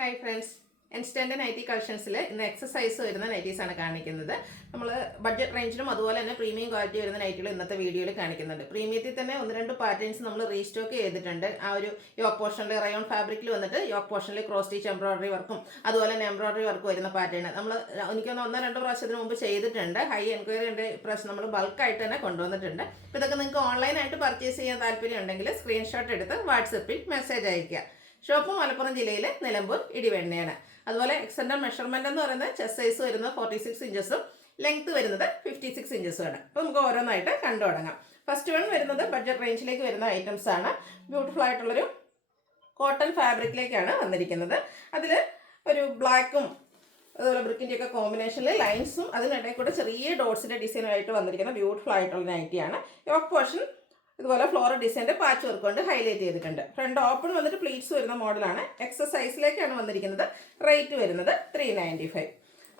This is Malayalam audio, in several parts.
Hi friends, ഇൻസ്റ്റന്റ് നൈറ്റി കളക്ഷൻസിൽ ഇന്ന് എക്സസൈസ് വരുന്ന നൈറ്റീസ് ആണ് കാണിക്കുന്നത്. നമ്മൾ ബഡ്ജറ്റ് റേഞ്ചിലും അതുപോലെ തന്നെ പ്രീമിയം ക്വാളിറ്റി വരുന്ന നൈറ്റികൾ ഇന്നത്തെ വീഡിയോയിൽ കാണിക്കുന്നുണ്ട്. പ്രീമിയത്തിൽ തന്നെ ഒന്ന് രണ്ട് പാറ്റേൺസ് നമ്മൾ റീസ്റ്റോക്ക് ചെയ്തിട്ടുണ്ട്. ആ ഒരു യോക്ക് പോർഷനിൽ റയോൺ ഫാബ്രിക്കിൽ വന്നിട്ട് യോക്ക് പോർഷനിൽ ക്രോസ് സ്റ്റിച്ച് എംബ്രോയിഡറി വർക്കും അതുപോലെ തന്നെ എംബ്രോയിഡറി വർക്ക് വരുന്ന പാറ്റേൺ നമ്മൾ എനിക്കൊന്ന് ഒന്നോ രണ്ടോ പ്രാവശ്യത്തിന് മുമ്പ് ചെയ്തിട്ടുണ്ട്. ഹൈ എൻക്വയറി ഉണ്ട്, പ്രശ്നം നമ്മൾ ബൾക്കായിട്ട് തന്നെ കൊണ്ടുവന്നിട്ടുണ്ട്. അപ്പോൾ ഇതൊക്കെ നിങ്ങൾക്ക് ഓൺലൈനായിട്ട് പർച്ചേസ് ചെയ്യാൻ താല്പര്യം ഉണ്ടെങ്കിൽ സ്ക്രീൻഷോട്ട് എടുത്ത് വാട്സപ്പിൽ മെസ്സേജ് അയയ്ക്കുക. ഷോപ്പ് മലപ്പുറം ജില്ലയിലെ നിലമ്പൂർ ഇടിവെണ്ണയാണ്. അതുപോലെ എക്സ്റ്റൻഡർ മെഷർമെന്റ് എന്ന് പറയുന്നത് ചെസ്റ്റ് സൈസ് വരുന്നത് 46 ഇഞ്ചസും ലെങ്ത് വരുന്നത് 56 ഇഞ്ചസുമാണ്. അപ്പോൾ നമുക്ക് ഓരോന്നായിട്ട് കണ്ടു തുടങ്ങാം. ഫസ്റ്റ് വൺ വരുന്നത് ബഡ്ജറ്റ് റേഞ്ചിലേക്ക് വരുന്ന ഐറ്റംസ് ആണ്. ബ്യൂട്ടിഫുൾ ആയിട്ടുള്ളൊരു കോട്ടൺ ഫാബ്രിക്കിലേക്കാണ് വന്നിരിക്കുന്നത്. അതിൽ ഒരു ബ്ലാക്കും അതുപോലെ ബ്രിക്കിൻ്റെ ഒക്കെ കോമ്പിനേഷനിൽ ലൈൻസും അതിനിടയിൽ കൂടെ ചെറിയ ഡോട്ട്സിൻ്റെ ഡിസൈനുമായിട്ട് വന്നിരിക്കുന്ന ബ്യൂട്ടിഫുൾ ആയിട്ടുള്ള നൈറ്റിയാണ്. യോക്ക് പോർഷൻ ഇതുപോലെ ഫ്ലോറൽ ഡിസൈൻ്റെ പാച്ച് വർക്ക് കൊണ്ട് ഹൈലൈറ്റ് ചെയ്തിട്ടുണ്ട്. ഫ്രണ്ട് ഓപ്പൺ വന്നിട്ട് പ്ലീറ്റ്സ് വരുന്ന മോഡലാണ്. എക്സസൈസിലേക്കാണ് വന്നിരിക്കുന്നത്. റേറ്റ് വരുന്നത് 395.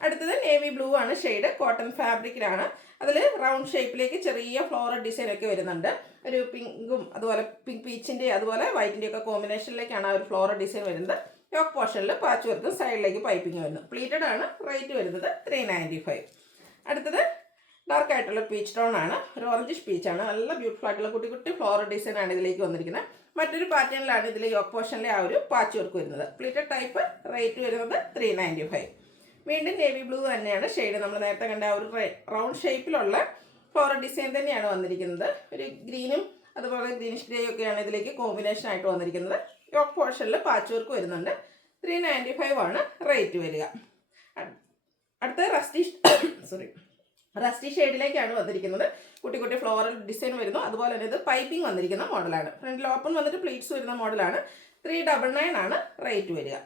അടുത്തത് നേവി ബ്ലൂ ആണ് ഷെയ്ഡ്. കോട്ടൺ ഫാബ്രിക്കിലാണ്. അതിൽ റൗണ്ട് ഷേപ്പിലേക്ക് ചെറിയ ഫ്ലോറൽ ഡിസൈൻ ഒക്കെ വരുന്നുണ്ട്. ഒരു പിങ്കും അതുപോലെ പിങ്ക് പീച്ചിൻ്റെ അതുപോലെ വൈറ്റിൻ്റെ ഒക്കെ കോമ്പിനേഷനിലേക്കാണ് ആ ഒരു ഫ്ലോറൽ ഡിസൈൻ വരുന്നത്. യോക്ക് പോർഷനിൽ പാച്ച് വർക്കും സൈഡിലേക്ക് പൈപ്പിംഗ് വരുന്നു. പ്ലീറ്റഡ് ആണ്. റേറ്റ് വരുന്നത് 395. അടുത്തത് ഡാർക്ക് ആയിട്ടുള്ള പീച്ച് ടോൺ ആണ്. ഒരു ഓറഞ്ചിഷ് പീച്ചാണ്. നല്ല ബ്യൂട്ടിഫുൾ ആയിട്ടുള്ള കുട്ടി കുട്ടി ഫ്ലോറൽ ഡിസൈൻ ആണ് ഇതിലേക്ക് വന്നിരിക്കുന്നത്. മറ്റൊരു പാറ്റേണിലാണ് ഇതിൽ യോക്ക് പോർഷനിലെ ആ ഒരു പാച്ച് വർക്ക് വരുന്നത്. Pleated type. റേറ്റ് വരുന്നത് 395. വീണ്ടും നേവി ബ്ലൂ തന്നെയാണ് ഷെയ്ഡ്. നമ്മൾ നേരത്തെ കണ്ട ആ ഒരു റൗണ്ട് ഷേപ്പിലുള്ള ഫ്ലോറൽ ഡിസൈൻ തന്നെയാണ് വന്നിരിക്കുന്നത്. ഒരു ഗ്രീനും അതുപോലെ ഗ്രീനിഷ് ഗ്രേ ഒക്കെയാണ് ഇതിലേക്ക് കോമ്പിനേഷൻ ആയിട്ട് വന്നിരിക്കുന്നത്. യോക്ക് പോർഷനിൽ പാച്ച് വർക്ക് വരുന്നുണ്ട്. 395 ആണ് റേറ്റ് വരിക. അടുത്ത റസ്റ്റി ഷെയ്ഡിലേക്കാണ് വന്നിരിക്കുന്നത്. കുട്ടി കുട്ടി ഫ്ലോറൽ ഡിസൈൻ വരുന്നു. അതുപോലെ തന്നെ ഇത് പൈപ്പിംഗ് വന്നിരിക്കുന്ന മോഡലാണ്. ഫ്രണ്ടിൽ ഓപ്പൺ വന്നിട്ട് പ്ലീറ്റ്സ് വരുന്ന മോഡലാണ്. 399 ആണ് റേറ്റ് വരിക.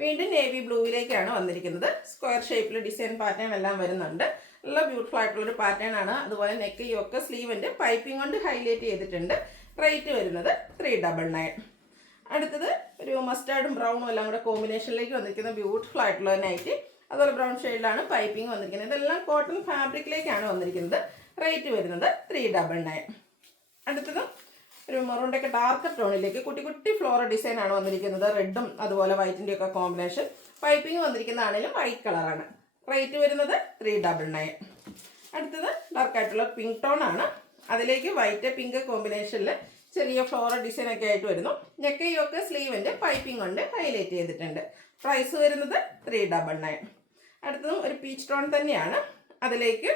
വീണ്ടും നേവി ബ്ലൂവിലേക്കാണ് വന്നിരിക്കുന്നത്. സ്ക്വയർ ഷേപ്പിൽ ഡിസൈൻ പാറ്റേൺ എല്ലാം വരുന്നുണ്ട്. നല്ല ബ്യൂട്ടിഫുൾ ആയിട്ടുള്ളൊരു പാറ്റേൺ ആണ്. അതുപോലെ നെക്ക് യോക്ക് സ്ലീവിൻ്റെ പൈപ്പിംഗ് കൊണ്ട് ഹൈലൈറ്റ് ചെയ്തിട്ടുണ്ട്. റേറ്റ് വരുന്നത് 399. അടുത്തത് ഒരു മസ്റ്റാർഡും ബ്രൗണും എല്ലാം കൂടെ കോമ്പിനേഷനിലേക്ക് വന്നിരിക്കുന്ന ബ്യൂട്ടിഫുൾ ആയിട്ടുള്ള നൈറ്റ്. അതുപോലെ ബ്രൗൺ ഷെയ്ഡിലാണ് പൈപ്പിംഗ് വന്നിരിക്കുന്നത്. ഇതെല്ലാം കോട്ടൺ ഫാബ്രിക്കിലേക്കാണ് വന്നിരിക്കുന്നത്. റേറ്റ് വരുന്നത് 399. അടുത്തത് ഒരു മെറൂണിൻ്റെ ഒക്കെ ഡാർക്ക് ടോണിലേക്ക് കുട്ടി കുട്ടി ഫ്ലോറൽ ഡിസൈൻ ആണ് വന്നിരിക്കുന്നത്. റെഡും അതുപോലെ വൈറ്റിൻ്റെ ഒക്കെ കോമ്പിനേഷൻ. പൈപ്പിംഗ് വന്നിരിക്കുന്നതാണെങ്കിലും വൈറ്റ് കളറാണ്. റേറ്റ് വരുന്നത് 399. അടുത്തത് ഡാർക്ക് ആയിട്ടുള്ള പിങ്ക് ടോൺ ആണ്. അതിലേക്ക് വൈറ്റ് പിങ്ക് കോമ്പിനേഷനിൽ ചെറിയ ഫ്ലോറൽ ഡിസൈൻ ഒക്കെ ആയിട്ട് വരുന്നു. നെക്കയൊക്കെ സ്ലീവിൻ്റെ പൈപ്പിംഗ് കൊണ്ട് ഹൈലൈറ്റ് ചെയ്തിട്ടുണ്ട്. പ്രൈസ് വരുന്നത് 399. അടുത്തതും ഒരു പീച്ച് ടോൺ തന്നെയാണ്. അതിലേക്ക്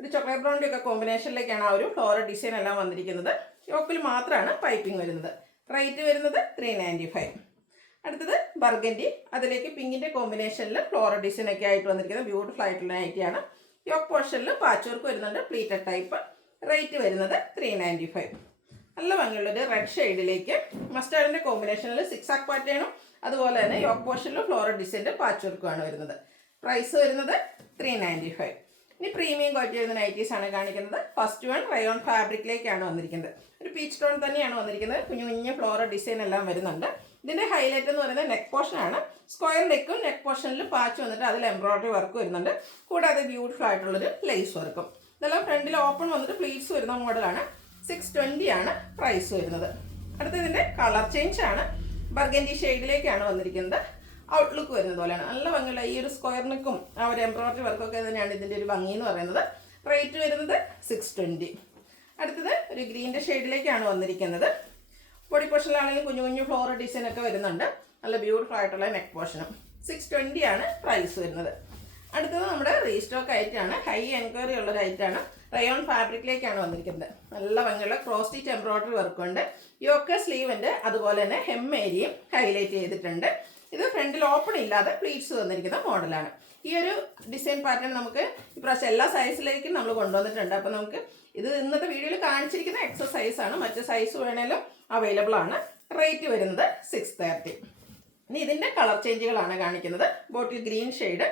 ഒരു ചോക്ലേറ്റ് ബ്രൗണിൻ്റെ ഒക്കെ കോമ്പിനേഷനിലേക്കാണ് ആ ഒരു ഫ്ലോറൽ ഡിസൈൻ എല്ലാം വന്നിരിക്കുന്നത്. യോക്കിൽ മാത്രമാണ് പൈപ്പിംഗ് വരുന്നത്. റേറ്റ് വരുന്നത് 395. അടുത്തത് ബർഗൻഡി. അതിലേക്ക് പിങ്കിൻ്റെ കോമ്പിനേഷനിൽ ഫ്ലോറൽ ഡിസൈൻ ഒക്കെ ആയിട്ട് വന്നിരിക്കുന്നത് ബ്യൂട്ടിഫുൾ ആയിട്ടുള്ള നൈറ്റിയാണ്. യോക്ക് പോർഷനിൽ പാച്ച് വർക്ക് വരുന്നുണ്ട്. Pleated type. റേറ്റ് വരുന്നത് 395. നല്ല ഭംഗിയുള്ളൊരു റെഡ് ഷെയ്ഡിലേക്ക് മസ്റ്റാർഡിൻ്റെ കോമ്പിനേഷനിൽ സിക്സാക് പാറ്റേണും അതുപോലെ തന്നെ യോക്ക് പോർഷനിൽ ഫ്ലോറൽ ഡിസൈൻ്റെ പാച്ച് വർക്കുമാണ് വരുന്നത്. പ്രൈസ് വരുന്നത് 395. ഇനി പ്രീമിയം ക്വാളിറ്റി വരുന്ന നൈറ്റീസ് ആണ് കാണിക്കുന്നത്. ഫസ്റ്റ് വൺ റയോൺ ഫാബ്രിക്കിലേക്കാണ് വന്നിരിക്കുന്നത്. ഒരു പീച്ച് ടോൺ തന്നെയാണ് വന്നിരിക്കുന്നത്. കുഞ്ഞു കുഞ്ഞു ഫ്ലോറൽ ഡിസൈൻ എല്ലാം വരുന്നുണ്ട്. ഇതിൻ്റെ ഹൈലൈറ്റ് എന്ന് പറയുന്നത് നെക്ക് പോർഷനാണ്. സ്ക്വയർ നെക്കും നെക്ക് പോർഷനിൽ പാച്ച് വന്നിട്ട് അതിൽ എംബ്രോയിഡറി വർക്ക് വരുന്നുണ്ട്. കൂടാതെ ബ്യൂട്ടിഫുൾ ആയിട്ടുള്ളൊരു ലേസ് വർക്കും. ഇതെല്ലാം ഫ്രണ്ടിൽ ഓപ്പൺ വന്നിട്ട് പ്ലീറ്റ്സ് വരുന്ന മോഡലാണ്. 620 ആണ് പ്രൈസ് വരുന്നത്. അടുത്തതിൻ്റെ കളർ ചേഞ്ച് ആണ്. ബർഗൻഡി ഷെയ്ഡിലേക്കാണ് വന്നിരിക്കുന്നത്. ഔട്ട്ലുക്ക് വരുന്നത് പോലെയാണ്. നല്ല ഭംഗിയുള്ള ഈ ഒരു സ്ക്വയർ നെക്കും ആ ഒരു എംബ്രോയിഡറി വർക്കൊക്കെ തന്നെയാണ് ഇതിൻ്റെ ഒരു ഭംഗി എന്ന് പറയുന്നത്. റേറ്റ് വരുന്നത് 620. അടുത്തത് ഒരു ഗ്രീൻ്റെ ഷെയ്ഡിലേക്കാണ് വന്നിരിക്കുന്നത്. ബോഡി പോർഷനിലാണെങ്കിലും കുഞ്ഞു കുഞ്ഞു ഫ്ലോറൽ ഡിസൈൻ ഒക്കെ വരുന്നുണ്ട്. നല്ല ബ്യൂട്ടിഫുൾ ആയിട്ടുള്ള നെക്ക് പോർഷനും. 620 ആണ് പ്രൈസ് വരുന്നത്. അടുത്തത് നമ്മുടെ റീസ്റ്റോക്ക് ഐറ്റാണ്. ഹൈ എൻക്വയറി ഉള്ളൊരു ഐറ്റാണ്. റയോൺ ഫാബ്രിക്കിലേക്കാണ് വന്നിരിക്കുന്നത്. നല്ല ഭംഗിയുള്ള ക്രോസ് സ്റ്റിച്ച് എംബ്രോയിഡറി വർക്കുണ്ട്. യോക്ക് സ്ലീവിൻ്റെ അതുപോലെ തന്നെ ഹെം ഏരിയയും ഹൈലൈറ്റ് ചെയ്തിട്ടുണ്ട്. ഇത് ഫ്രണ്ടിൽ ഓപ്പൺ ഇല്ലാതെ പ്ലീറ്റ്സ് വന്നിരിക്കുന്ന മോഡലാണ്. ഈ ഒരു ഡിസൈൻ പാറ്റേൺ നമുക്ക് ഇപ്രാവശ്യം എല്ലാ സൈസിലേക്കും നമ്മൾ കൊണ്ടുവന്നിട്ടുണ്ട്. അപ്പോൾ നമുക്ക് ഇത് ഇന്നത്തെ വീഡിയോയിൽ കാണിച്ചിരിക്കുന്ന എക്സസൈസ് ആണ്. മറ്റ് സൈസ് വേണേലും അവൈലബിൾ ആണ്. റേറ്റ് വരുന്നത് 630. ഇനി ഇതിൻ്റെ കളർ ചേഞ്ചുകളാണ് കാണിക്കുന്നത്. Bottle green shade.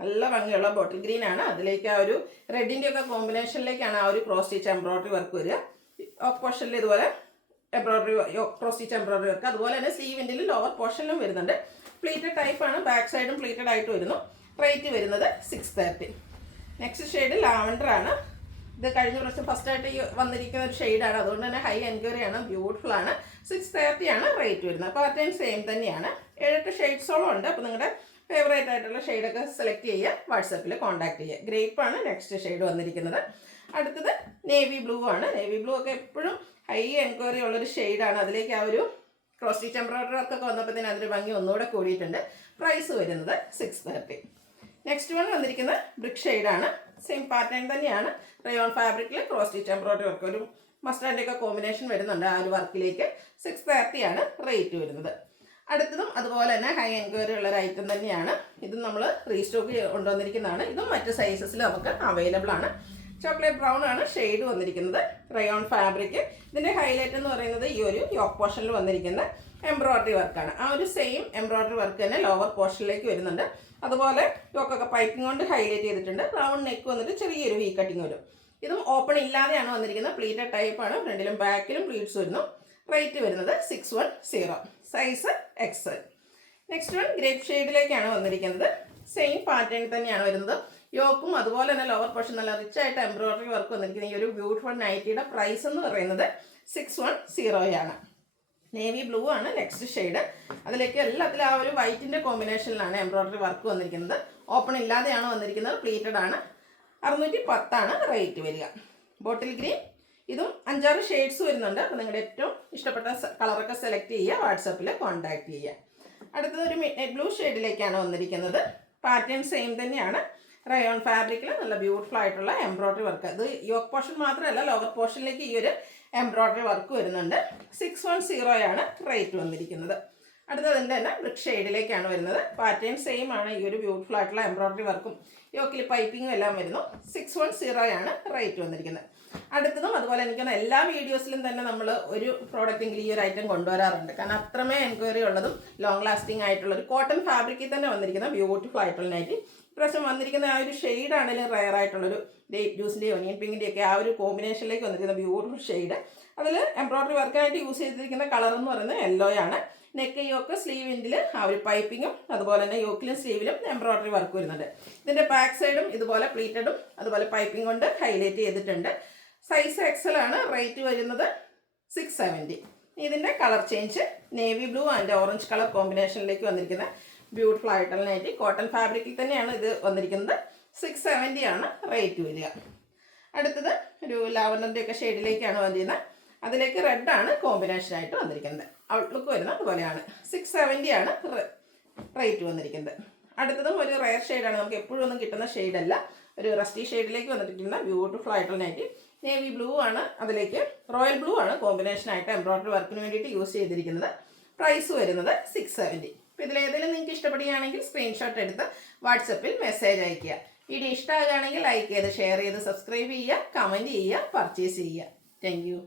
നല്ല ഭംഗിയുള്ള ബോട്ടിൽ ഗ്രീൻ ആണ്. അതിലേക്ക് ആ ഒരു റെഡിൻ്റെ ഒക്കെ കോമ്പിനേഷനിലേക്കാണ് ആ ഒരു ക്രോസ് സ്റ്റിച്ച് എംബ്രോയിഡറി വർക്ക് വരിക. യോക്ക് പോർഷനിൽ ഇതുപോലെ embroidery cross stitch embroidery work. അതുപോലെ തന്നെ സ്ലീവിൻ്റെ ലോവർ പോർഷനിലും വരുന്നുണ്ട്. പ്ലീറ്റഡ് ടൈപ്പാണ്. ബാക്ക് സൈഡും പ്ലീറ്റഡ് ആയിട്ട് വരുന്നു. റേറ്റ് വരുന്നത് 630. നെക്സ്റ്റ് ഷെയ്ഡ് ലാവൻഡർ ആണ്. ഇത് കഴിഞ്ഞ പ്രാവശ്യം ഫസ്റ്റായിട്ട് വന്നിരിക്കുന്ന ഒരു ഷെയ്ഡാണ്, അതുകൊണ്ട് തന്നെ ഹൈ എൻക്വയറിയാണ്, ബ്യൂട്ടിഫുൾ ആണ്. 630 ആണ് റേറ്റ് വരുന്നത്. പാറ്റേൺ സെയിം തന്നെയാണ്. 7-8 ഷെയ്ഡ്സോളം ഉണ്ട്. അപ്പോൾ നിങ്ങളുടെ ഫേവറേറ്റ് ആയിട്ടുള്ള ഷെയ്ഡൊക്കെ സെലക്ട് ചെയ്യുക, വാട്സപ്പിൽ കോൺടാക്ട് ചെയ്യുക. ഗ്രേപ്പാണ് നെക്സ്റ്റ് ഷെയ്ഡ് വന്നിരിക്കുന്നത്. അടുത്തത് നേവി ബ്ലൂ ആണ്. നേവി ബ്ലൂ ഒക്കെ എപ്പോഴും ഹൈ എൻക്വയറി ഉള്ളൊരു ഷെയ്ഡാണ്. അതിലേക്ക് ആ ഒരു ക്രോസ് സ്റ്റിച്ച് എംബ്രോയിഡറി വർക്കൊക്കെ വന്നപ്പോഴത്തേന് അതിൻ്റെ ഭംഗി ഒന്നുകൂടെ കൂടിയിട്ടുണ്ട്. പ്രൈസ് വരുന്നത് 630. നെക്സ്റ്റ് വൺ വന്നിരിക്കുന്നത് ബ്രിക്ക് ഷെയ്ഡാണ്. സെയിം പാറ്റേൺ തന്നെയാണ്. റയോൺ ഫാബ്രിക്കിൽ ക്രോസ് സ്റ്റിച്ച് എംബ്രോയിഡറി വർക്ക്, ഒരു മസ്റ്റാൻഡൊക്കെ കോമ്പിനേഷൻ വരുന്നുണ്ട് ആ ഒരു വർക്കിലേക്ക്. 630 ആണ് റേറ്റ് വരുന്നത്. അടുത്തതും അതുപോലെ തന്നെ ഹൈ എൻക്വയറി ഉള്ള ഒരു ഐറ്റം തന്നെയാണ്. ഇതും നമ്മൾ റീസ്റ്റോക്ക് കൊണ്ടുവന്നിരിക്കുന്നതാണ്. ഇതും മറ്റ് സൈസസിൽ നമുക്ക് അവൈലബിൾ ആണ്. ചോക്ലേറ്റ് ബ്രൗൺ ആണ് ഷെയ്ഡ് വന്നിരിക്കുന്നത്. Rayon fabric. ഇതിൻ്റെ ഹൈലൈറ്റ് എന്ന് പറയുന്നത് ഈ ഒരു യോക്ക് പോർഷനിൽ വന്നിരിക്കുന്ന എംബ്രോയിഡറി വർക്കാണ്. ആ ഒരു സെയിം എംബ്രോയിഡറി വർക്ക് തന്നെ ലോവർ പോർഷനിലേക്ക് വരുന്നുണ്ട്. അതുപോലെ യോക്കൊക്കെ പൈപ്പിംഗ് കൊണ്ട് ഹൈലൈറ്റ് ചെയ്തിട്ടുണ്ട്. റൗണ്ട് നെക്ക് വന്നിട്ട് ചെറിയൊരു വി കട്ടിങ് വരും. ഇതും ഓപ്പൺ ഇല്ലാതെയാണ് വന്നിരിക്കുന്നത്. പ്ലീറ്റഡ് ടൈപ്പാണ്. ഫ്രണ്ടിലും ബാക്കിലും പ്ലീറ്റ്സ് വരുന്നു. റേറ്റ് വരുന്നത് 610. Size XL. Next one grape ഷെയ്ഡിലേക്കാണ് വന്നിരിക്കുന്നത്. സെയിം പാറ്റേൺ തന്നെയാണ് വരുന്നത്. യോക്കും അതുപോലെ തന്നെ ലോവർ പോർഷൻ നല്ല റിച്ച് ആയിട്ട് എംബ്രോയിഡറി വർക്ക് വന്നിരിക്കുന്ന ഈ ഒരു ബ്യൂട്ടിഫുൾ നൈറ്റിയുടെ പ്രൈസ് എന്ന് പറയുന്നത് 610 ആണ്. നേവി ബ്ലൂ ആണ് നെക്സ്റ്റ് ഷെയ്ഡ്. അതിലേക്ക് എല്ലാത്തിലും ആ ഒരു വൈറ്റിൻ്റെ കോമ്പിനേഷനിലാണ് എംബ്രോയിഡറി വർക്ക് വന്നിരിക്കുന്നത്. ഓപ്പൺ ഇല്ലാതെയാണ് വന്നിരിക്കുന്നത്. പ്ലീറ്റഡ് ആണ്. 610 ആണ് റേറ്റ് വരിക. Bottle green. ഇതും 5-6 ഷെയ്ഡ്സ് വരുന്നുണ്ട്. അപ്പോൾ നിങ്ങളുടെ ഏറ്റവും ഇഷ്ടപ്പെട്ട കളറൊക്കെ സെലക്ട് ചെയ്യുക, വാട്സാപ്പിൽ കോൺടാക്ട് ചെയ്യുക. അടുത്തത് ഒരു മിഡ് നൈറ്റ് ബ്ലൂ ഷെയ്ഡിലേക്കാണ് വന്നിരിക്കുന്നത്. പാറ്റേൺ സെയിം തന്നെയാണ്. റയോൺ ഫാബ്രിക്കിൽ നല്ല ബ്യൂട്ടിഫുൾ ആയിട്ടുള്ള എംബ്രോയിഡറി വർക്ക്. ഇത് യോക്ക് പോർഷൻ മാത്രമല്ല, ലോവർ പോർഷനിലേക്ക് ഈ ഒരു എംബ്രോയിഡറി വർക്ക് വരുന്നുണ്ട്. 610 ആണ് റേറ്റ് വന്നിരിക്കുന്നത്. അടുത്തതിൻ്റെ തന്നെ ബ്രിക്ക് ഷെയ്ഡിലേക്കാണ് വരുന്നത്. പാറ്റേൺ സെയിം ആണ്. ഈ ഒരു ബ്യൂട്ടിഫുൾ ആയിട്ടുള്ള എംബ്രോയിഡറി വർക്കും യോക്കിൽ പൈപ്പിങ്ങും എല്ലാം വരുന്നു. 610 ആണ് റേറ്റ് വന്നിരിക്കുന്നത്. അടുത്തതും അതുപോലെ എനിക്കൊന്ന് എല്ലാ വീഡിയോസിലും തന്നെ നമ്മൾ ഒരു പ്രോഡക്റ്റെങ്കിലും ഈ ഒരു ഐറ്റം കൊണ്ടുവരാറുണ്ട്. കാരണം അത്രമേ എൻക്വയറി ഉള്ളതും ലോങ് ലാസ്റ്റിംഗ് ആയിട്ടുള്ള ഒരു കോട്ടൺ ഫാബ്രിക്കിൽ തന്നെ വന്നിരിക്കുന്ന ബ്യൂട്ടിഫുൾ ആയിട്ടുള്ള നൈറ്റി. ഇപ്രാവശ്യം വന്നിരിക്കുന്ന ആ ഒരു ഷെയ്ഡാണെങ്കിലും റയർ ആയിട്ടുള്ളൊരു ഡേറ്റ് ജ്യൂസിൻ്റെയോ ഒനിയൻ പിങ്കിൻ്റെ ഒക്കെ ആ ഒരു കോമ്പിനേഷനിലേക്ക് വന്നിരിക്കുന്ന ബ്യൂട്ടിഫുൾ ഷെയ്ഡ്. അതിൽ എംബ്രോയിഡറി വർക്കായിട്ട് യൂസ് ചെയ്തിരിക്കുന്ന കളർ എന്ന് പറയുന്നത് യെല്ലോ ആണ്. നെക്ക് യോക്ക് സ്ലീവിൻ്റെ ആ ഒരു പൈപ്പിങ്ങും അതുപോലെ തന്നെ യോക്കിലും സ്ലീവിലും എംബ്രോയിഡറി വർക്ക് വരുന്നുണ്ട്. ഇതിൻ്റെ ബാക്ക് സൈഡും ഇതുപോലെ പ്ലീറ്റഡും അതുപോലെ പൈപ്പിംഗ് കൊണ്ട് ഹൈലൈറ്റ് ചെയ്തിട്ടുണ്ട്. സൈസ് XL ആണ്. റേറ്റ് വരുന്നത് 670. ഇതിൻ്റെ colour change navy blue and orange colour കോമ്പിനേഷനിലേക്ക് വന്നിരിക്കുന്ന ബ്യൂട്ടിഫുൾ ആയിട്ടുള്ള നൈറ്റി. കോട്ടൺ ഫാബ്രിക്കിൽ തന്നെയാണ് ഇത് വന്നിരിക്കുന്നത്. 670 ആണ് റേറ്റ് വരിക. അടുത്തത് ഒരു ലാവൻഡറിൻ്റെ ഒക്കെ ഷെയ്ഡിലേക്കാണ് വന്നിരിക്കുന്നത്. അതിലേക്ക് റെഡ് ആണ് കോമ്പിനേഷനായിട്ട് വന്നിരിക്കുന്നത്. ഔട്ട്ലുക്ക് വരുന്നത് അതുപോലെയാണ്. 670 ആണ് റേറ്റ് വന്നിരിക്കുന്നത്. അടുത്തതും ഒരു റയർ ഷെയ്ഡാണ്. നമുക്ക് എപ്പോഴും ഒന്നും കിട്ടുന്ന ഷെയ്ഡല്ല. ഒരു റസ്റ്റി ഷെയ്ഡിലേക്ക് വന്നിരിക്കുന്ന ബ്യൂട്ടിഫുൾ ആയിട്ടുള്ള നൈറ്റി. നേവി ബ്ലൂ ആണ്. അതിലേക്ക് റോയൽ ബ്ലൂ ആണ് കോമ്പിനേഷനായിട്ട് എംബ്രോയിഡറി വർക്കിന് വേണ്ടിയിട്ട് യൂസ് ചെയ്തിരിക്കുന്നത്. പ്രൈസ് വരുന്നത് 670. അപ്പോൾ ഇതിലേതെങ്കിലും നിങ്ങൾക്ക് ഇഷ്ടപ്പെടുകയാണെങ്കിൽ സ്ക്രീൻഷോട്ട് എടുത്ത് വാട്സപ്പിൽ മെസ്സേജ് അയയ്ക്കുക. വീഡിയോ ഇഷ്ടമാകുകയാണെങ്കിൽ ലൈക്ക് ചെയ്ത് ഷെയർ ചെയ്ത് സബ്സ്ക്രൈബ് ചെയ്യുക, കമൻറ്റ് ചെയ്യുക, പർച്ചേസ് ചെയ്യുക. Thank you.